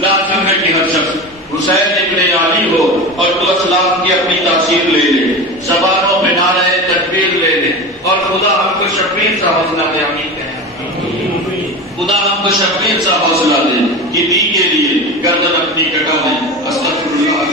لازم ہے کہ ہر شخص حسین ابن علی ہو اور تو اسلام کی اپنی تاثیر لے لے، زبانوں پہ نعرہ تکبیر لے لے، اور خدا ہم کو شبیر سا حوصلہ دے. امین کہیں. خدا ہم کو شبیر سا حوصلہ دے کہ دین کے لیے گردن اپنی کٹائیں. استغفر اللہ.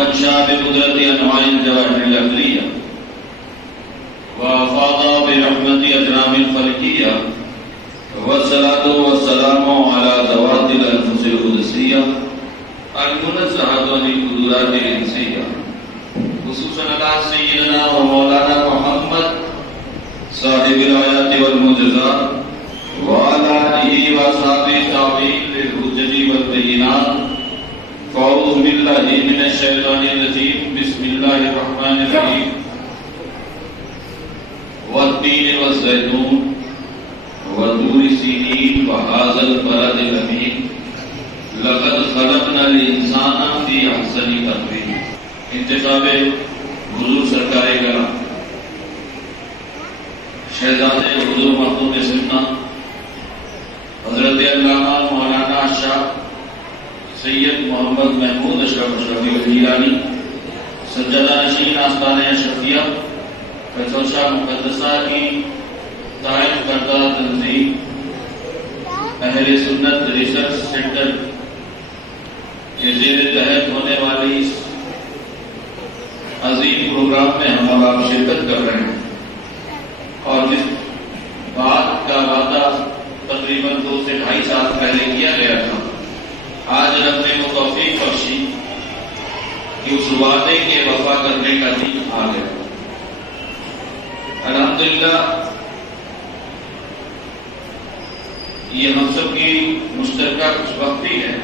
وانشا بقدرت انواع الجواهر العقلية وافاض برحمة اكرام الخلقية والصلاة والسلام على ذوات الانفس القدسية المنزهة عن القدرات الانسية خصوصا على سيدنا ومولانا محمد صاحب الآيات والمعجزات وعلى آله وأصحابه التابعين للحجج والبينات. فأعوذ بالله من الشيطان الرجيم. بسم الله الرحمن الرحيم. والتين والزيتون وطور سينين وهذا البلد الأمين لقد خلقنا الإنسان في أحسن تقويم. انتخاب حضور سرکار کرام شہزاد حضور مخدوم سنہ حضرت علامہ مولانا شاہ سید محمد محمود اشرف اشرفی الجیلانی سجادہ نشین آستان اشرفیہ فیصل شاہ مقدسہ کی قائم کردہ تنظیم اہل سنت ریسرچ سینٹر کے زیر تحت ہونے والی عظیم پروگرام میں ہم آپ شرکت کر رہے ہیں اور جس بات کا وعدہ تقریباً 2 سے 2.5 سال پہلے کیا گیا تھا آج رب نے وہ توفیق بخشی کہ اس وعدے کے وفا کرنے کا دن آ گیا. الحمدللہ یہ ہم سب کی مشترکہ کچھ وقتی ہے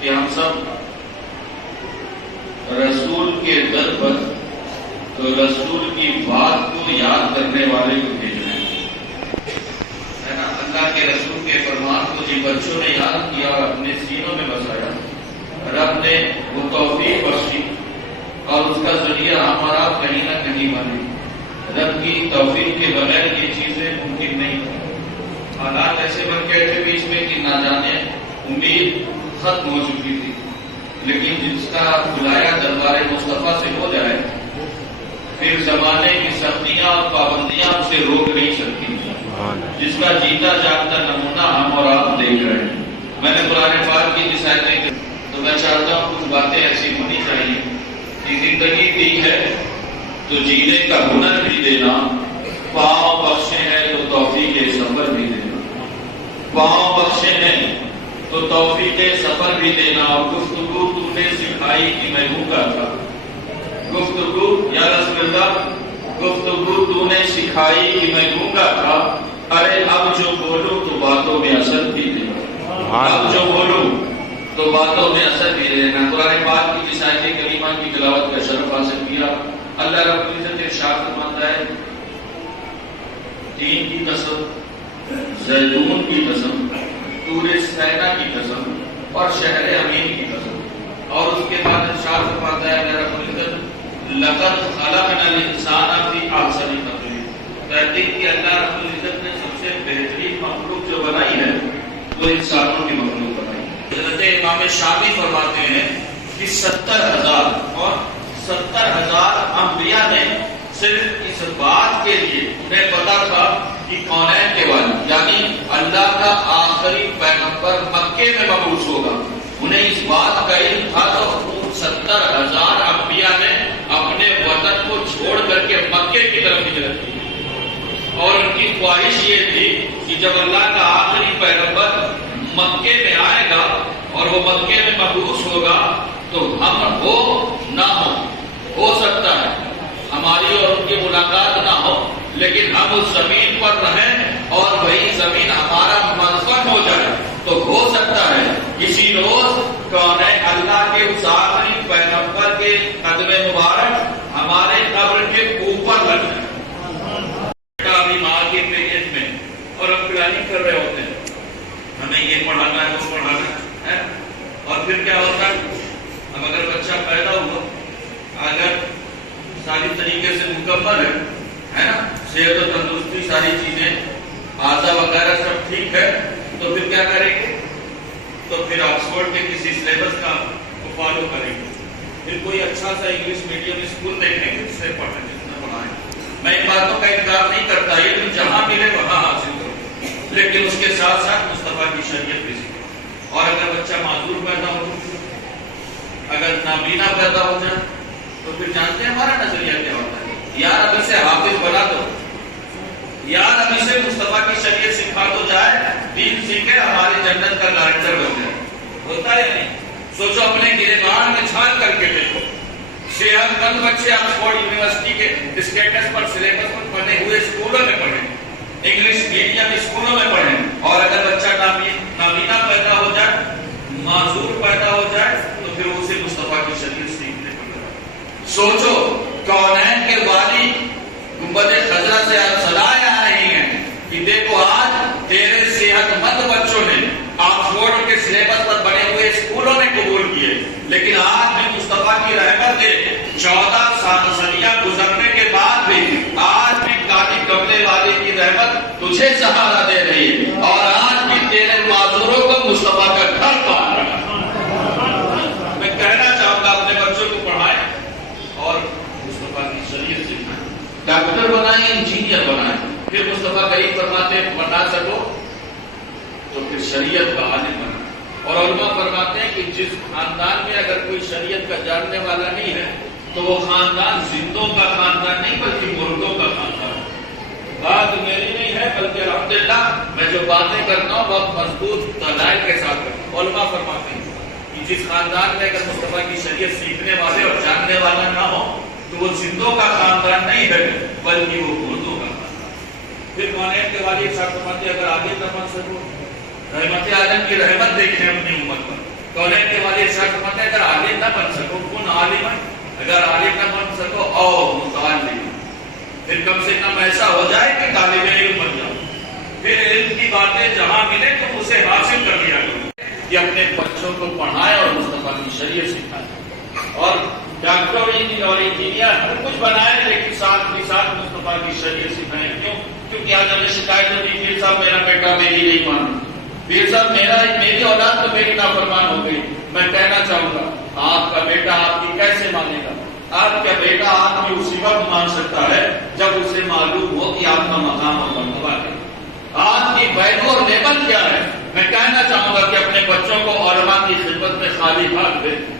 کہ ہم سب رسول کے در پر تو رسول کی بات کو یاد کرنے والے کو بھیج رہے ہیں. اللہ کے رسول کے فرمان کو جن بچوں نے یاد کیا اور اپنے سینوں میں بسایا رب نے وہ توفیق بخشی اور اس کا ذریعہ ہمارا کہیں نہ کہیں بنے. رب کی توفیق کے بغیر یہ چیزیں ممکن نہیں. حالات ایسے بن گئے تھے بیچ میں کہ نہ جانے امید ختم ہو چکی تھی لیکن جس کا بلایا دربار مصطفیٰ سے ہو جائے پھر زمانے کی سختیاں اور پابندیاں اسے روک نہیں سکتی. جس کا جیتا جاگتا نمونہ ہم اور آپ دیکھ رہے ہیں. میں نے قرآن پاک کی جس آیت تو میں چاہتا ہوں کچھ باتیں ایسی ہونی چاہیے کہ زندگی دی ہے تو جینے کا ہنر بھی دینا, پاؤں بخشے ہیں تو توفیق سفر بھی دینا, پاؤں بخشے ہیں تو توفیق سفر بھی دینا. اور گفتگو تم نے سکھائی کہ میں بھوکا تھا, گفتگو یا رسول اللہ گفتگو تو نے سکھائی کہ میں گونگا تھا. ارے اب جو بولوں تو باتوں میں اثر بھی دینا, اب جو بولوں تو باتوں میں اثر بھی دینا. قرآن پاک کی جس آیت کریمہ کی تلاوت کا شرف حاصل کیا. اللہ رب العزت ارشاد فرماتا ہے تین کی قسم, زیتون کی قسم, طور سینا کی قسم اور شہر امین کی قسم. اور اس کے بعد ارشاد فرماتا ہے اللہ رب العزت لقد خلقنا الانسان فی احسن تقویم. کہتے ہیں کہ اللہ رب العزت نے سب سے بہترین مخلوق جو بنائی ہے وہ انسانوں کی مخلوق بنائی. حضرت امام شامی فرماتے ہیں کہ 70,000 اور 70,000 انبیاء نے صرف اس بات کے لیے انہیں پتا تھا کہ کونین کے والد یعنی اللہ کا آخری پیغمبر مکے میں مبعوث ہوگا, انہیں اس بات کا علم تھا تو 70,000 انبیاء نے اپنے وطن کو چھوڑ کر کے مکے کی طرف ہجرت کی. اور ان کی خواہش یہ تھی کہ جب اللہ کا آخری پیغمبر مکے میں آئے گا اور وہ مکے میں مبعوث ہوگا تو ہم ہو نہ ہو سکتا ہے ہماری اور ان کی ملاقات نہ ہو لیکن ہم اس زمین پر رہیں اور وہی زمین ہمارا مدفن ہو جائے. تو ہو سکتا ہے اسی روز کون ہے اللہ کے اس آخری پیغمبر کے قدم مبارک ہمارے قبر کے اوپر لگ جائے. ابھی ماں کے پیٹ میں اور ہم پلاننگ کر رہے ہوتے ہیں ہمیں یہ پڑھانا ہے وہ پڑھانا ہے اور پھر کیا ہوتا ہے اب اگر بچہ پیدا ہوا اگر ساری طریقے سے مکمل ہے نا, صحت و تندرستی ساری چیزیں اعضاء وغیرہ سب ٹھیک ہے تو پھر کیا کریں گے, تو پھر آکسفورڈ کے کسی سلیبس کا فالو کریں گے. پھر کوئی اچھا سا انگلش میڈیم اسکول دیکھیں گے جس سے پڑھیں. میں ان باتوں کا انکار نہیں کرتا, یہ تم جہاں ملے وہاں حاصل کرو لیکن اس کے ساتھ ساتھ مصطفیٰ کی شریعت بھی سیکھو. اور اگر بچہ معذور پیدا ہو اگر نابینا پیدا ہو جائے تو پھر جانتے ہیں ہمارا نظریہ کیا ہوتا ہے؟ یار اب اسے حافظ بنا دو، یار اب اسے مصطفیٰ کی شریعت سکھا دو، جائے دین سیکھے ہماری جنت کا ڈائریکٹر بن جائے۔ ہوتا ہے نہیں؟ سوچو اپنے گریبان میں چھان کر کے دیکھو، صحت مند بچے آکسفورڈ یونیورسٹی کے اسٹیٹس پر سلیبس پر بنے ہوئے اسکولوں میں پڑھیں، انگلش میڈیم اسکولوں میں پڑھیں، اور اگر بچہ نابینا پیدا ہو جائے، معذور پیدا ہو جائے، تو پھر اسے مصطفیٰ کی شریعت سیکھنے پڑے۔ سوچو کونین کے والی گنبد خضرا سے آج صدائیں آ رہی ہیں کہ دیکھو آج تیرے صحت مند بچوں نے آکسفورڈ کے سلیبس پر بنے ہوئے اسکولوں نے قبول کیے، لیکن آج بھی مصطفیٰ کی رحمت ہے، 14 صدیاں گزرنے کے بعد بھی آج بھی کالی کپڑے والے کی رحمت تجھے سہارا دے رہی ہے، اور آج بھی تیرے معذوروں کو مصطفیٰ کا گھر پال رہا ہے۔ میں کہنا چاہوں گا اپنے بچوں کو پڑھائیں اور مصطفیٰ کی شریعت سکھائیں، ڈاکٹر بنائیں، انجینئر بنائیں، پھر مصطفیٰ کریم فرماتے ہیں بنا سکو تو پھر شریعت کا عالم بنا۔ اور علماء فرماتے ہیں کہ جس خاندان میں اگر کوئی شریعت کا جاننے والا نہیں ہے تو وہ خاندان زندوں کا خاندان نہیں بلکہ مردوں کا خاندان ہے۔ بات میری نہیں ہے بلکہ الحمدللہ میں جو باتیں کرتا ہوں بہت مضبوط دلائل کے ساتھ کرتا ہوں۔ علماء فرماتے ہیں کہ جس خاندان میں اگر مصطفیٰ کی شریعت سیکھنے والے اور جاننے والا نہ ہو تو وہ زندوں کا خاندان نہیں ہے بلکہ وہ مردوں کا خاندان۔ پھر کونین کے والی ارشاد فرماتے ہیں اگر آگے نہ بن سکو، رحمت عالم کی رحمت دیکھیں اپنی امت پر، کونین کے والی ارشاد فرماتے ہیں اگر عالم نہ بن سکو کن عالم، اگر عالم نہ بن سکو او متعلم، پھر کم سے کم ایسا ہو جائے کہ طالب علم بن جاؤ، پھر علم کی باتیں جہاں ملے تو اسے حاصل کر لیا کرو، کہ اپنے بچوں کو پڑھائے اور مصطفیٰ کی شریعت سکھائے، اور ڈاکٹر اور انجینئر ہر کچھ بنائے لیکن ساتھ ہی ساتھ مصطفیٰ کی شریعت سکھائیں۔ کیوں؟ کیونکہ آج ہمیں شکایت ہوتی ہے پیر صاحب میرا بیٹا میری نہیں مانا، پیر صاحب میری اولاد تو میری نافرمان ہو گئی۔ میں کہنا چاہوں گا آپ کا بیٹا آپ کی کیسے مانے گا؟ آپ کا بیٹا آپ کی اسی وقت مان سکتا ہے جب اسے معلوم ہو کہ آپ کا مقام اور مرتبہ ہے، آپ کی ویلیو اور لیبل کیا ہے۔ میں کہنا چاہوں گا کہ اپنے بچوں کو علماء کی خدمت میں خالی ہاتھ بھیجیں،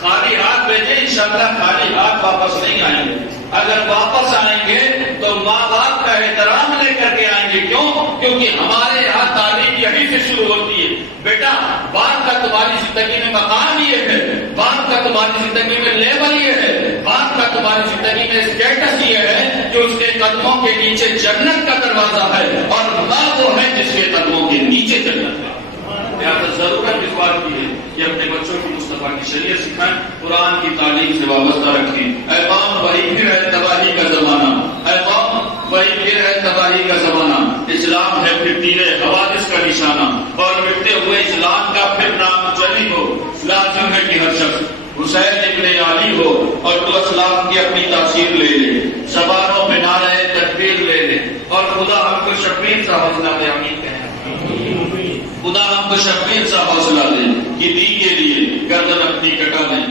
خالی ہاتھ بھیجیں، انشاءاللہ خالی ہاتھ واپس نہیں آئیں گے۔ اگر واپس آئیں گے تو ماں باپ کا احترام لے کر کے آئیں گے۔ کیوں؟ کیونکہ ہمارے یہاں تعلیم یہی سے شروع ہوتی ہے، بیٹا باپ کا تمہاری زندگی میں مقام یہ ہے، باپ کا تمہاری زندگی میں لیبل یہ ہے، باپ کا تمہاری زندگی میں اسٹیٹس یہ ہے کہ اس کے قدموں کے نیچے جنت کا دروازہ ہے، اور ماں وہ ہے جس کے قدموں کے نیچے جنت ہے۔ لہٰذا ضرورت اس بات کی ہے کہ اپنے بچوں کو مصطفیٰ کی شریعت سکھائیں، قرآن کی تعلیم سے وابستہ رکھیں۔ اے قوم وہی پھر ہے تباہی کا زمانہ، اے قوم وہی پھر ہے تباہی کا زمانہ، اسلام ہے پھر تیرے حوادث کا نشانہ، اور مٹتے ہوئے اسلام کا پھر نام چلی ہو، لازم ہے کہ ہر شخص حسین ابن علی ہو اور تو اسلام کی اپنی تاثیر لے لے، زبانوں میں نعرہ تکبیر لے لے، اور خدا ہم کو شبیر سا حوصلہ دے، آمین کہیں، خدا ہم کو شبیر سا حوصلہ دے کہ دین کے لیے گردن اپنی کٹا لیں۔